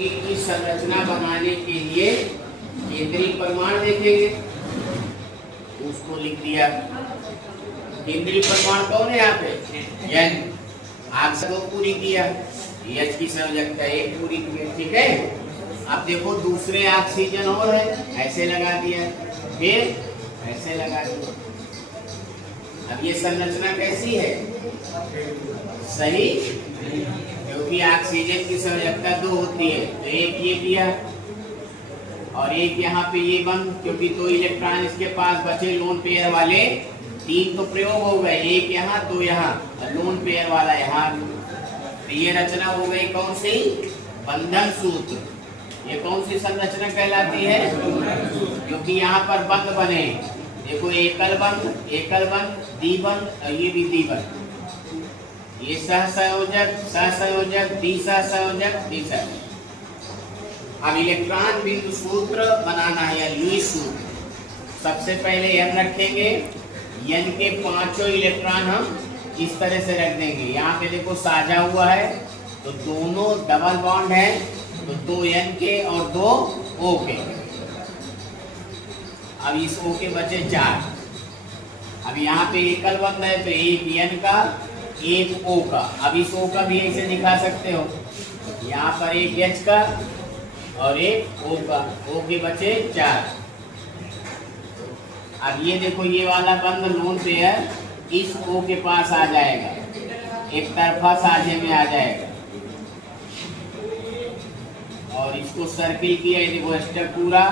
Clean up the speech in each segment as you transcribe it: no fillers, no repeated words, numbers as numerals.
की संरचना बनाने के लिए केंद्रीय परमाणु देखेंगे, उसको लिख दिया। केंद्रीय परमाणु कौन है यहाँ पे? एन। आग को पूरी किया, एच की संयोजकता एक पूरी की, ठीक है। अब देखो दूसरे ऑक्सीजन और है, ऐसे लगा दिया, फिर ऐसे लगा दिया। अब ये संरचना कैसी है? सही, क्योंकि ऑक्सीजन की संयोजकता 2 होती है, तो एक ये किया और एक यहाँ पे ये बंद, क्योंकि 2 इलेक्ट्रॉन इसके पास बचे लोन पेयर वाले, 3 तो प्रयोग हो गए, एक यहाँ 2 यहाँ, और लोन पेयर वाला यहाँ। तो ये रचना हो गई कौन सी? बंधन सूत्र। ये कौन सी संरचना कहलाती है? क्योंकि यहाँ पर बंध बने, देखो एकल बंध, द्विबंध और ये भी द्विबंध। ये सहसंयोजक, सहसंयोजक, द्विसहसंयोजक, द्विसहसंयोजक। अब इलेक्ट्रॉन बिंदु सूत्र बनाना है या लुईस सूत्र। सबसे पहले एन रखेंगे, एन के 5 इलेक्ट्रॉन हम इस तरह से रख देंगे। यहाँ पे देखो साझा हुआ है, तो दोनों डबल बॉन्ड है, तो 2 एन के और 2 ओ के। अब इस ओ के बचे 4। अब यहाँ पे एकल बंध है, तो एक एन का, एक ओ का। अब इस ओ का भी ऐसे दिखा सकते हो, यहाँ पर एक एच का और एक ओ का, ओ के बचे 4। अब ये देखो ये वाला बंध लोन पेयर इस ओ के पास आ जाएगा, एक तरफा साझे में आ जाएगा, और इसको सर्किल किया, देखो स्टेप पूरा,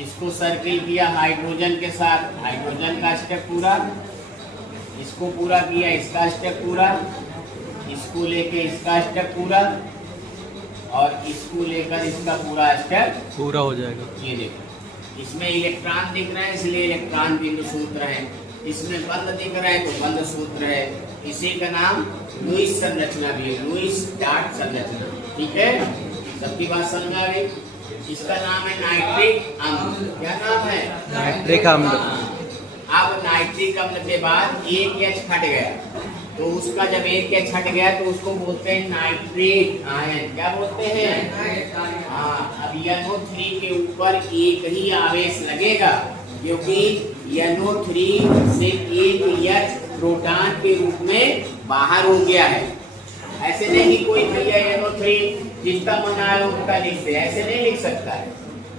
इसको सर्किल किया हाइड्रोजन के साथ, हाइड्रोजन का स्टेप पूरा, इसको पूरा किया, इसका स्टेप पूरा, इसको लेके इसका स्टेप पूरा, और इसको लेकर इसका पूरा स्टेप पूरा हो जाएगा। ये देखो इसमें इलेक्ट्रॉन दिख रहा है, इसलिए इलेक्ट्रॉन बिंदु सूत्र है। इसमें बंध दिख रहा है तो बंध सूत्र है। इसी का नाम लुईस संरचना भी है, लुईस डॉट संरचना, ठीक है। सबकी बात समझ आ गई? इसका नाम है नाइट्रिक अम्ल। क्या नाम है? नाइट्रिक अम्ल। अब नाइट्रिक अम्ल के बाद एक एच हट गया, तो उसका जब एक एच हट गया तो उसको बोलते हैं नाइट्रेट आयन। क्या बोलते हैं? हाँ। अब NO3 के ऊपर एक ही आवेश लगेगा, क्योंकि NO3 से एक एच प्रोटॉन के रूप में बाहर हो गया है। ऐसे नहीं कि कोई भैया NO3 जिसका मन आया उनका लिख दे, ऐसे नहीं लिख सकता है।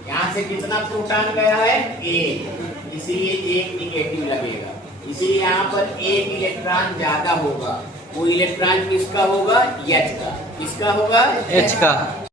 यहाँ से कितना प्रोटॉन गया है? 1, इसीलिए 1 निगेटिव लगेगा। इसीलिए यहाँ पर एक इलेक्ट्रॉन ज्यादा होगा। वो इलेक्ट्रॉन किसका होगा? एच का। किसका होगा? एच का।